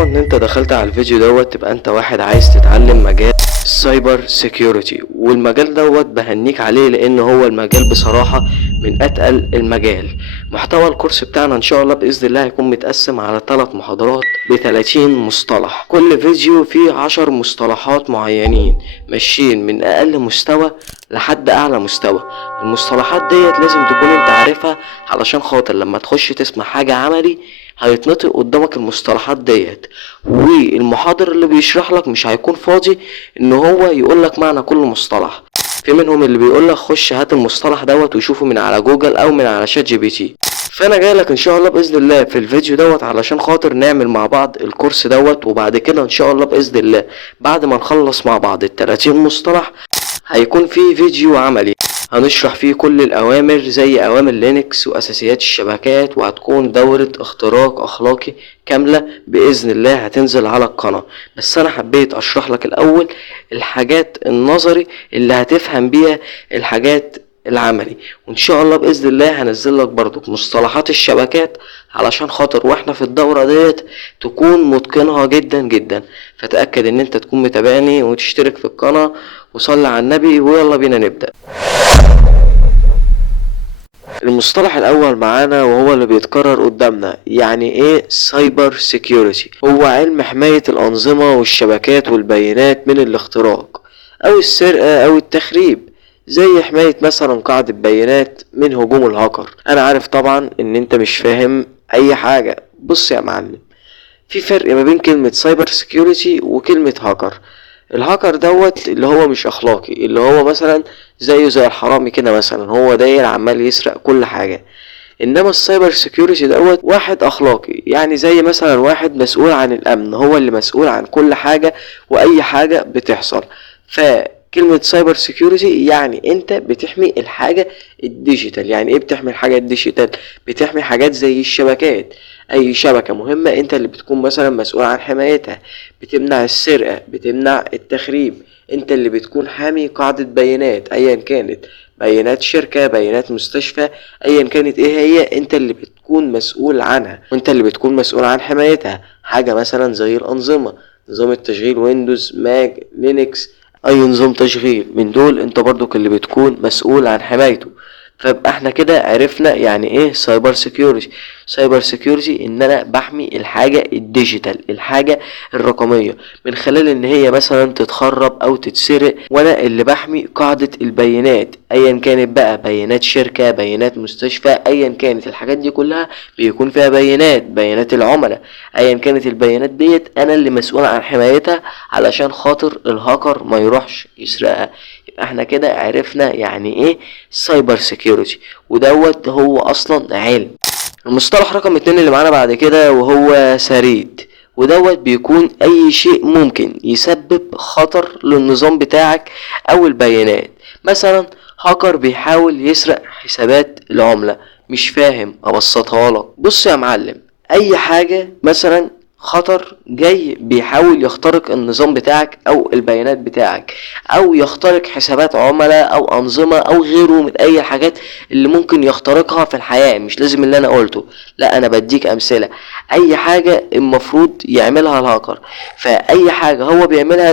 طالما ان انت دخلت على الفيديو دوت تبقى انت واحد عايز تتعلم مجال السايبر سيكيورتي، والمجال دوت بهنيك عليه لان هو المجال بصراحة من اتقل المجال. محتوى الكورس بتاعنا ان شاء الله باذن الله هيكون متقسم على 3 محاضرات ب30 مصطلح، كل فيديو فيه 10 مصطلحات معينين ماشيين من اقل مستوى لحد اعلى مستوى. المصطلحات ديت لازم تكون انت عارفها علشان خاطر لما تخش تسمع حاجة عملي هيتنطق قدامك المصطلحات ديت، والمحاضر اللي بيشرح لك مش هيكون فاضي ان هو يقول لك معنى كل مصطلح. في منهم اللي بيقول لك خش هات المصطلح دوت وشوفه من على جوجل او من على شات جي بي تي. فانا جاي لك ان شاء الله باذن الله في الفيديو دوت علشان خاطر نعمل مع بعض الكورس دوت، وبعد كده ان شاء الله باذن الله بعد ما نخلص مع بعض ال30 مصطلح هيكون في فيديو عملي هنشرح فيه كل الأوامر زي أوامر لينكس وأساسيات الشبكات، وهتكون دورة اختراق أخلاقي كاملة بإذن الله هتنزل على القناة. بس أنا حبيت أشرح لك الأول الحاجات النظري اللي هتفهم بيها الحاجات العملي، وإن شاء الله بإذن الله هنزل لك برضو مصطلحات الشبكات علشان خاطر واحنا في الدورة ديت تكون متقنها جدا جدا. فتأكد ان انت تكون متابعني وتشترك في القناة وصلي على النبي، ويلا بينا نبدأ. المصطلح الاول معانا وهو اللي بيتكرر قدامنا، يعني ايه سايبر سيكيورتي؟ هو علم حماية الانظمة والشبكات والبيانات من الاختراق او السرقة او التخريب، زي حماية مثلا قاعدة بيانات من هجوم الهاكر. انا عارف طبعا ان انت مش فاهم اي حاجة. بص يا معلم، في فرق ما بين كلمة سايبر سيكيورتي وكلمة هاكر. الهاكر دوت اللي هو مش اخلاقي، اللي هو مثلا زيه زي الحرامي كده، مثلا هو داير عمال يسرق كل حاجة. انما السايبر سيكيورتي دوت واحد اخلاقي، يعني زي مثلا واحد مسؤول عن الامن، هو اللي مسؤول عن كل حاجة واي حاجة بتحصل. فكلمة سايبر سيكيورتي يعني انت بتحمي الحاجة الديجيتال. يعني ايه بتحمي الحاجة الديجيتال؟ بتحمي حاجات زي الشبكات، اي شبكة مهمة انت اللي بتكون مثلا مسؤول عن حمايتها، بتمنع السرقة، بتمنع التخريب، انت اللي بتكون حامي قاعدة بيانات ايا كانت، بيانات شركة، بيانات مستشفى، ايا كانت ايه هي، انت اللي بتكون مسؤول عنها وانت اللي بتكون مسؤول عن حمايتها. حاجة مثلا زي الانظمة، نظام التشغيل ويندوز، ماك، لينكس، اي نظام تشغيل من دول انت برضو اللي بتكون مسؤول عن حمايته. فبقى احنا كده عرفنا يعني ايه سايبر سيكيورتي. سايبر سيكيورتي ان انا بحمي الحاجة الديجيتال، الحاجة الرقمية، من خلال ان هي مثلا تتخرب او تتسرق، وانا اللي بحمي قاعدة البيانات ايا كانت بقى، بيانات شركة، بيانات مستشفى، ايا كانت الحاجات دي كلها بيكون فيها بيانات العملاء، ايا كانت البيانات ديت انا اللي مسؤول عن حمايتها علشان خاطر الهاكر ما يروحش يسرقها. يبقى احنا كده عرفنا يعني ايه سايبر سيكيورتي، ودوت هو اصلا علم. المصطلح رقم 2 اللي معانا بعد كده وهو سريد، ودوت بيكون اي شيء ممكن يسبب خطر للنظام بتاعك او البيانات. مثلا هاكر بيحاول يسرق حسابات العملة. مش فاهم؟ ابسطها لك. بص يا معلم، اي حاجة مثلا خطر جاي بيحاول يخترق النظام بتاعك او البيانات بتاعك، او يخترق حسابات عملاء او انظمة او غيره من اي حاجات اللي ممكن يخترقها في الحياة. مش لازم اللي انا قلته، لا انا بديك امثلة. اي حاجة المفروض يعملها الهاكر، فاي حاجة هو بيعملها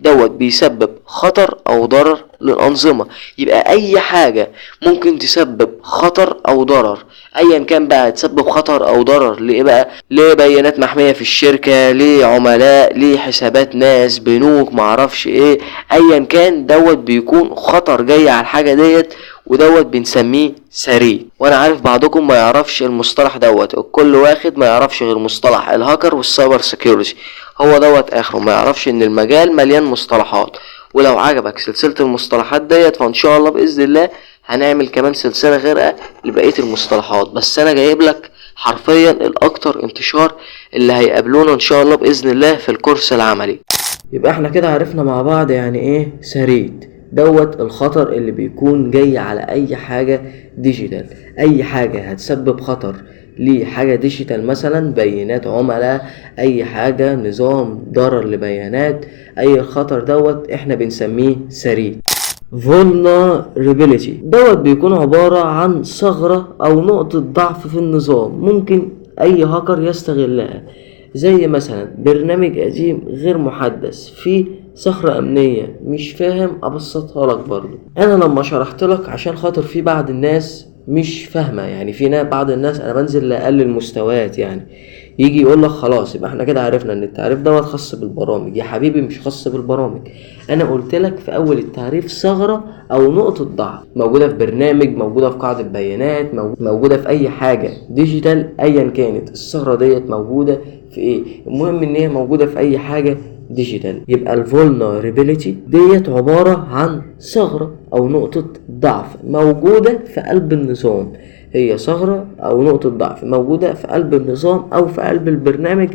دوت بيسبب خطر او ضرر للانظمة. يبقى اي حاجة ممكن تسبب خطر او ضرر، ايا كان بقى تسبب خطر او ضرر لايه بقى، لبيانات محمية في الشركة، لعملاء، لحسابات ناس، بنوك، معرفش ايه، ايا كان دوت بيكون خطر جاي على الحاجة ديت، ودوت بنسميه سريد. وانا عارف بعضكم ما يعرفش المصطلح دوت، الكل واخد ما يعرفش غير مصطلح الهاكر والسايبر سيكيورتي، هو دوت اخره، ما يعرفش ان المجال مليان مصطلحات. ولو عجبك سلسلة المصطلحات ديت فان شاء الله باذن الله هنعمل كمان سلسلة غيرها لبقية المصطلحات، بس انا جايب لك حرفيا الاكتر انتشار اللي هيقابلونا ان شاء الله باذن الله في الكورس العملي. يبقى احنا كده عرفنا مع بعض يعني ايه سريد، دوت الخطر اللي بيكون جاي على اي حاجة ديجيتال، اي حاجة هتسبب خطر لحاجة ديجيتال، مثلا بيانات عملاء، اي حاجة نظام ضرر لبيانات، اي خطر دوت احنا بنسميه سريد. vulnerability دوت بيكون عبارة عن ثغرة او نقطة ضعف في النظام، ممكن اي هاكر يستغلها. زي مثلا برنامج قديم غير محدث فيه صخرة أمنية، مش فاهم أبسطها لك برضو. أنا لما شرحت لك عشان خاطر في بعض الناس مش فاهمة، يعني في بعض الناس أنا بنزل لأقل المستويات، يعني يجي يقول لك خلاص يبقى احنا كده عرفنا ان التعريف دوت خاص بالبرامج. يا حبيبي مش خاص بالبرامج. انا قلت لك في اول التعريف ثغرة او نقطة ضعف موجودة في برنامج، موجودة في قاعدة بيانات، موجودة في اي حاجة ديجيتال ايا كانت. الثغرة ديت موجودة في ايه؟ المهم ان هي موجودة في اي حاجة ديجيتال. يبقى الفولنربيليتي ديت عبارة عن ثغرة او نقطة ضعف موجودة في قلب النظام. هي ثغرة او نقطة ضعف موجودة في قلب النظام او في قلب البرنامج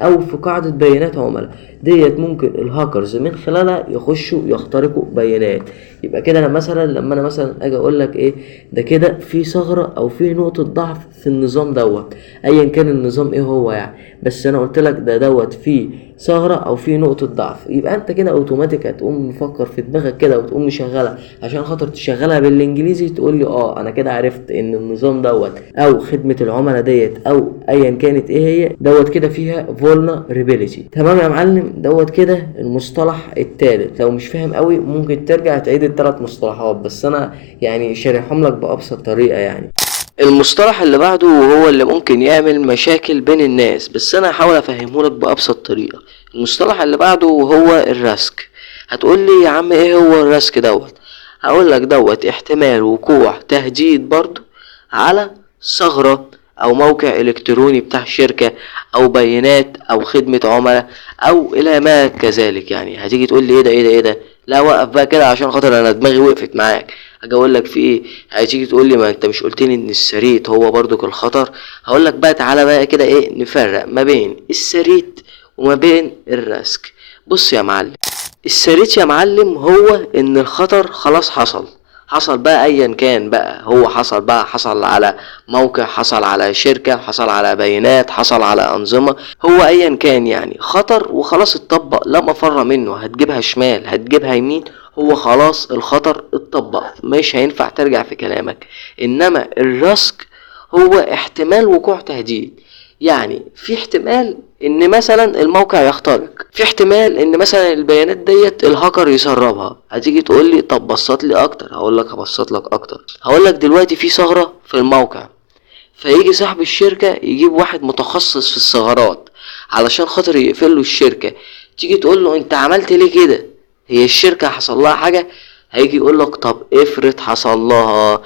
او في قاعدة بيانات عملاء. ديت ممكن الهاكرز من خلالها يخشوا يخترقوا بيانات. يبقى كده انا مثلا لما انا مثلا اجي اقول لك ايه ده، كده في ثغرة او في نقطة ضعف في النظام دوت، ايا كان النظام ايه هو يعني، بس انا قلت لك ده دوت فيه ثغرة او فيه نقطة ضعف. يبقى انت كده اوتوماتيك هتقوم مفكر في دماغك كده وتقوم مشغلها. عشان خاطر تشغلها بالانجليزي تقول لي انا كده عرفت ان النظام دوت او خدمة العملاء ديت او ايا كانت ايه هي دوت كده فيها vulnerability. تمام يا معلم؟ دوت كده المصطلح التالت. لو مش فاهم قوي ممكن ترجع تعيد الثلاث مصطلحات، بس انا يعني شارحهم لك بأبسط طريقة يعني. المصطلح اللي بعده وهو اللي ممكن يعمل مشاكل بين الناس، بس انا هحاول افهمه لك بأبسط طريقة. المصطلح اللي بعده هو الرسك. هتقول لي يا عم ايه هو الرسك دوت؟ هقول لك دوت احتمال وقوع تهديد برضو على ثغرة او موقع الكتروني بتاع شركة او بيانات او خدمة عملاء او الى ما كذلك. يعني هتيجي تقول لي ايه ده ايه ده ايه ده؟ لا وقف بقى كده عشان خاطر انا دماغي وقفت معاك. هاجي اقول لك في ايه؟ هتيجي تقول لي ما انت مش قلت لي ان السريت هو برضو الخطر؟ هقول لك بقى تعالى بقى كده ايه نفرق ما بين السريت وما بين الرسك. بص يا معلم، السريت يا معلم هو ان الخطر خلاص حصل بقى ايا كان بقى، هو حصل على موقع، حصل على شركة، حصل على بيانات، حصل على انظمة، هو ايا كان يعني خطر وخلاص اتطبق لا مفر منه. هتجيبها شمال هتجيبها يمين، هو خلاص الخطر اتطبق مش هينفع ترجع في كلامك. انما الرسك هو احتمال وقوع تهديد. يعني في احتمال ان مثلا الموقع يخترق، في احتمال ان مثلا البيانات ديت الهاكر يسربها. هتيجي تقول لي طب بسط لي اكتر؟ هقول لك هبسط لك اكتر. هقول لك دلوقتي في ثغرة في الموقع، فيجي صاحب الشركة يجيب واحد متخصص في الثغرات علشان خاطر يقفل له الشركة. تيجي تقول له انت عملت ليه كده؟ هي الشركة حصل لها حاجة؟ هيجي يقول لك طب افرض حصل لها.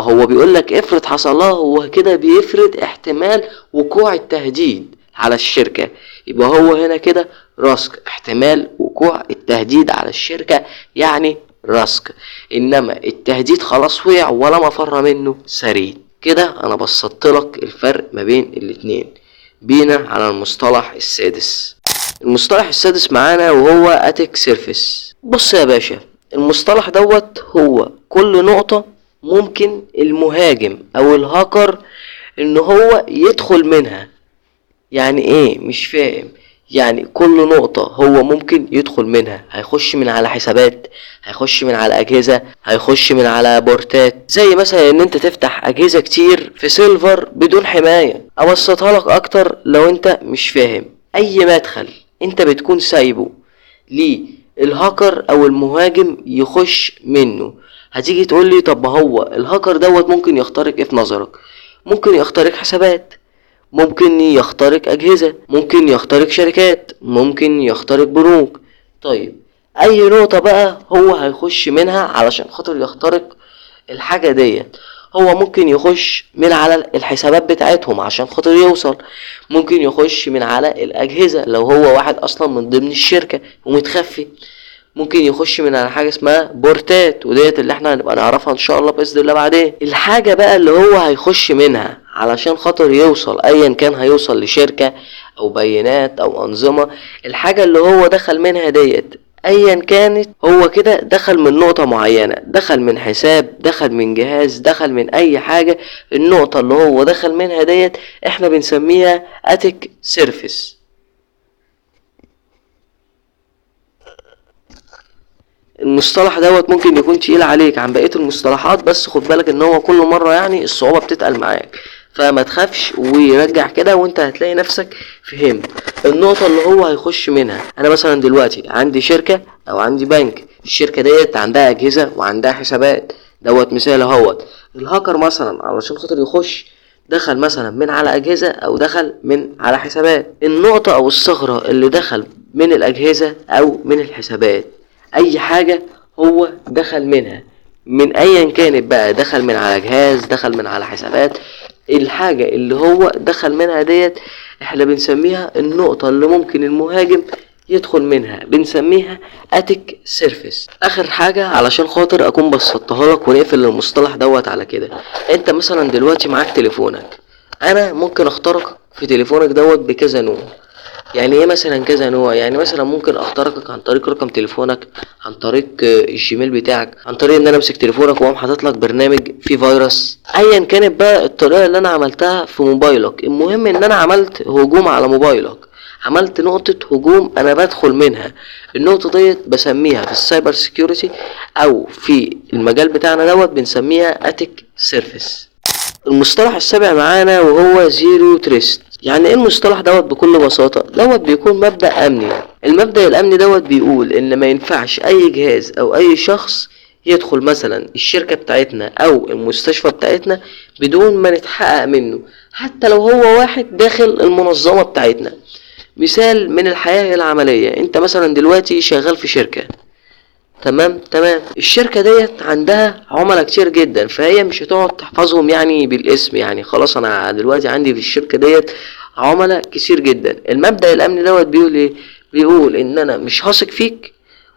هو بيقول لك افرض حصل لها، هو كده بيفرض احتمال وقوع التهديد على الشركة. يبقى هو هنا كده راسك احتمال وقوع التهديد على الشركة، يعني راسك. انما التهديد خلاص وقع ولا مفر منه سريع. كده انا بسطت لك الفرق ما بين الاتنين. بينا على المصطلح السادس. المصطلح السادس معانا وهو اتيك سيرفيس. بص يا باشا، المصطلح دوت هو كل نقطة ممكن المهاجم او الهاكر ان هو يدخل منها. يعني ايه؟ مش فاهم. يعني كل نقطة هو ممكن يدخل منها، هيخش من على حسابات، هيخش من على اجهزة، هيخش من على بورتات. زي مثلا ان انت تفتح اجهزة كتير في سيلفر بدون حماية. ابسطها لك اكتر لو انت مش فاهم. اي مدخل انت بتكون سايبه ليه الهاكر او المهاجم يخش منه. هتيجي تقول لي طب ما هو الهاكر دوت ممكن يخترق ايه في نظرك؟ ممكن يخترق حسابات، ممكن يخترق اجهزة، ممكن يخترق شركات، ممكن يخترق بنوك. طيب اي نقطة بقى هو هيخش منها علشان خاطر يخترق الحاجة ديت؟ هو ممكن يخش من على الحسابات بتاعتهم عشان خاطر يوصل، ممكن يخش من على الاجهزة لو هو واحد اصلا من ضمن الشركة ومتخفي، ممكن يخش من على حاجة اسمها بورتات، وديت اللي احنا هنبقى نعرفها ان شاء الله باذن الله بعدين. الحاجة بقى اللي هو هيخش منها علشان خاطر يوصل ايا كان، هيوصل لشركة او بيانات او انظمة، الحاجة اللي هو دخل منها ديت ايا كانت، هو كده دخل من نقطة معينة، دخل من حساب، دخل من جهاز، دخل من اي حاجة. النقطة اللي هو دخل منها ديت احنا بنسميها اتيك سيرفيس. المصطلح دوت ممكن يكون تقيل عليك عن بقية المصطلحات، بس خد بالك ان هو كل مرة يعني الصعوبة بتتقل معاك. فما تخافش ويرجع كده، وانت هتلاقي نفسك فهمت النقطة اللي هو هيخش منها. انا مثلا دلوقتي عندي شركة او عندي بنك، الشركة ديت عندها اجهزة وعندها حسابات، دوت مثال اهوت. الهاكر مثلا علشان خاطر يخش دخل مثلا من على اجهزة او دخل من على حسابات. النقطة او الثغرة اللي دخل من الاجهزة او من الحسابات، اي حاجة هو دخل منها من ايا كانت بقى، دخل من على جهاز، دخل من على حسابات، الحاجة اللي هو دخل منها ديت احنا بنسميها النقطة اللي ممكن المهاجم يدخل منها، بنسميها اتيك سيرفيس. اخر حاجة علشان خاطر اكون بسطتها لك ونقفل المصطلح دوت على كده، انت مثلا دلوقتي معاك تليفونك، انا ممكن اخترق في تليفونك دوت بكذا نوع. يعني ايه مثلا كذا نوع؟ يعني مثلا ممكن اخترقك عن طريق رقم تليفونك، عن طريق الجيميل بتاعك، عن طريق ان انا امسك تليفونك واقوم حاطط لك برنامج فيه فيروس، ايا كانت بقى الطريقه اللي انا عملتها في موبايلك. المهم ان انا عملت هجوم على موبايلك، عملت نقطة هجوم انا بدخل منها. النقطة ديت بسميها في السايبر سيكيورتي او في المجال بتاعنا دوت بنسميها اتيك سيرفيس. المصطلح السابع معانا وهو زيرو تريست. يعني ايه المصطلح دوت؟ بكل بساطة دوت بيكون مبدأ امني. المبدأ الامني دوت بيقول ان ما ينفعش اي جهاز او اي شخص يدخل مثلا الشركة بتاعتنا او المستشفى بتاعتنا بدون ما نتحقق منه، حتى لو هو واحد داخل المنظمة بتاعتنا. مثال من الحياة العملية، انت مثلا دلوقتي شغال في شركة، تمام. الشركة ديت عندها عملاء كتير جدا، فهي مش هتقعد تحفظهم يعني بالاسم. يعني خلاص انا دلوقتي عندي في الشركة ديت عملاء كتير جدا. المبدأ الامني دوت بيقول ايه؟ بيقول ان انا مش هثق فيك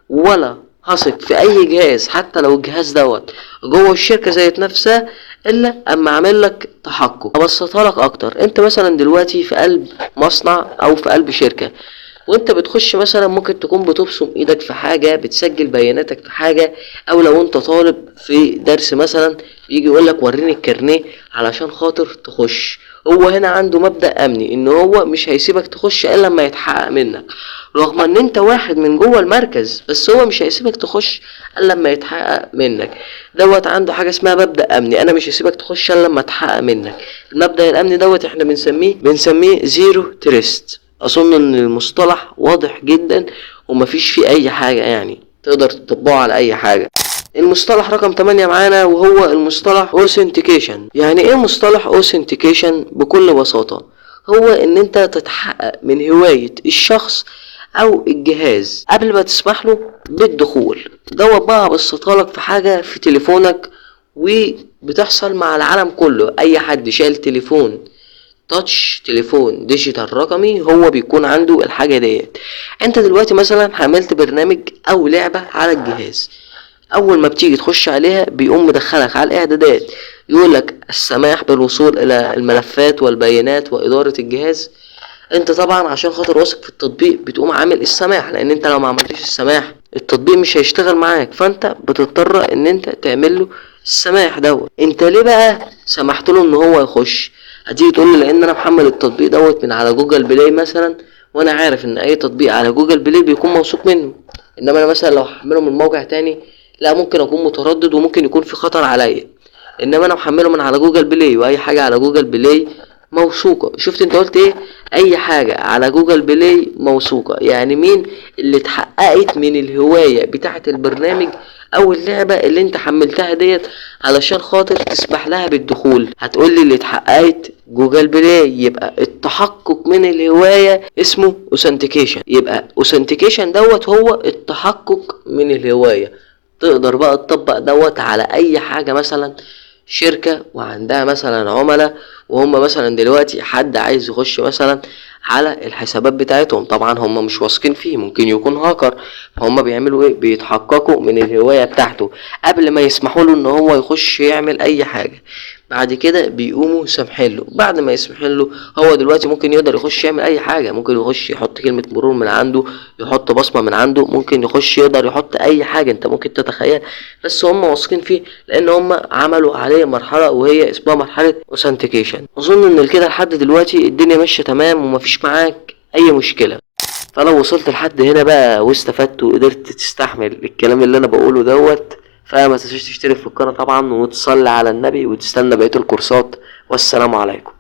ولا هثق في اي جهاز، حتى لو الجهاز دوت جوه الشركة ذات نفسها، الا اما اعمل لك تحقق. ابسطها لك اكتر، انت مثلا دلوقتي في قلب مصنع او في قلب شركة، وانت بتخش مثلا ممكن تكون بتبصم ايدك في حاجة، بتسجل بياناتك في حاجة، او لو انت طالب في درس مثلا يجي يقولك وريني الكارنيه علشان خاطر تخش. هو هنا عنده مبدأ امني ان هو مش هيسيبك تخش الا لما يتحقق منك، رغم ان انت واحد من جوه المركز، بس هو مش هيسيبك تخش الا لما يتحقق منك. دوت عنده حاجة اسمها مبدأ امني، انا مش هسيبك تخش الا لما اتحقق منك. المبدأ الامني دوت احنا بنسميه زيرو تريست. اظن ان المصطلح واضح جدا ومفيش فيه اي حاجة يعني تقدر تطبقه على اي حاجة. المصطلح رقم 8 معانا وهو المصطلح authentication. يعني ايه مصطلح authentication؟ بكل بساطة هو ان انت تتحقق من هواية الشخص او الجهاز قبل ما تسمح له بالدخول. دوت بقى بسطها لك في حاجة في تليفونك، وبتحصل مع العالم كله. اي حد شايل تليفون تاتش، تليفون ديجيتال رقمي، هو بيكون عنده الحاجة ديت. انت دلوقتي مثلا حملت برنامج او لعبة على الجهاز، اول ما بتيجي تخش عليها بيقوم مدخلك على الاعدادات، يقولك السماح بالوصول الى الملفات والبيانات وادارة الجهاز. انت طبعا عشان خاطر واثق في التطبيق بتقوم عامل السماح، لان انت لو ما عملتش السماح التطبيق مش هيشتغل معاك، فانت بتضطر ان انت تعمل له السماح دوت. انت ليه بقى سمحت له ان هو يخش؟ هتيجي تقول لي لان انا محمل التطبيق دوت من على جوجل بلاي مثلا، وانا عارف ان اي تطبيق على جوجل بلاي بيكون موثوق منه. انما انا مثلا لو هحمله من موقع تاني، لا ممكن اكون متردد وممكن يكون في خطر عليا. انما انا محمله من على جوجل بلاي، واي حاجه على جوجل بلاي موثوقه. شفت انت قلت ايه؟ اي حاجه على جوجل بلاي موثوقه. يعني مين اللي اتحققت من الهوايه بتاعه البرنامج او اللعبه اللي انت حملتها ديت علشان خاطر تسمح لها بالدخول؟ هتقولي اللي اتحققت جوجل بلاي. يبقى التحقق من الهوايه اسمه اوثنتيكيشن. يبقى اوثنتيكيشن دوت هو التحقق من الهوايه. تقدر بقى تطبق دوت على اي حاجة. مثلا شركة وعندها مثلا عملاء، وهم مثلا دلوقتي حد عايز يخش مثلا على الحسابات بتاعتهم، طبعا هم مش واثقين فيه، ممكن يكون هاكر، فهم بيعملوا ايه؟ بيتحققوا من الهواية بتاعته قبل ما يسمحوا له ان هو يخش يعمل اي حاجة. بعد كده بيقوموا سامحين له. بعد ما يسمحين له، هو دلوقتي ممكن يقدر يخش يعمل اي حاجة، ممكن يخش يحط كلمة مرور من عنده، يحط بصمة من عنده، ممكن يخش يقدر يحط اي حاجة انت ممكن تتخيل، بس هم واثقين فيه لان هم عملوا عليه مرحلة وهي اسمها مرحلة اوثنتيكيشن. اظن ان كده لحد دلوقتي الدنيا ماشية تمام ومفيش معاك اي مشكلة. فلو وصلت لحد هنا بقى واستفدت وقدرت تستحمل الكلام اللي انا بقوله دوت، فما تنساش تشترك في القناة طبعا وتصلي على النبي وتستنى بقية الكورسات والسلام عليكم.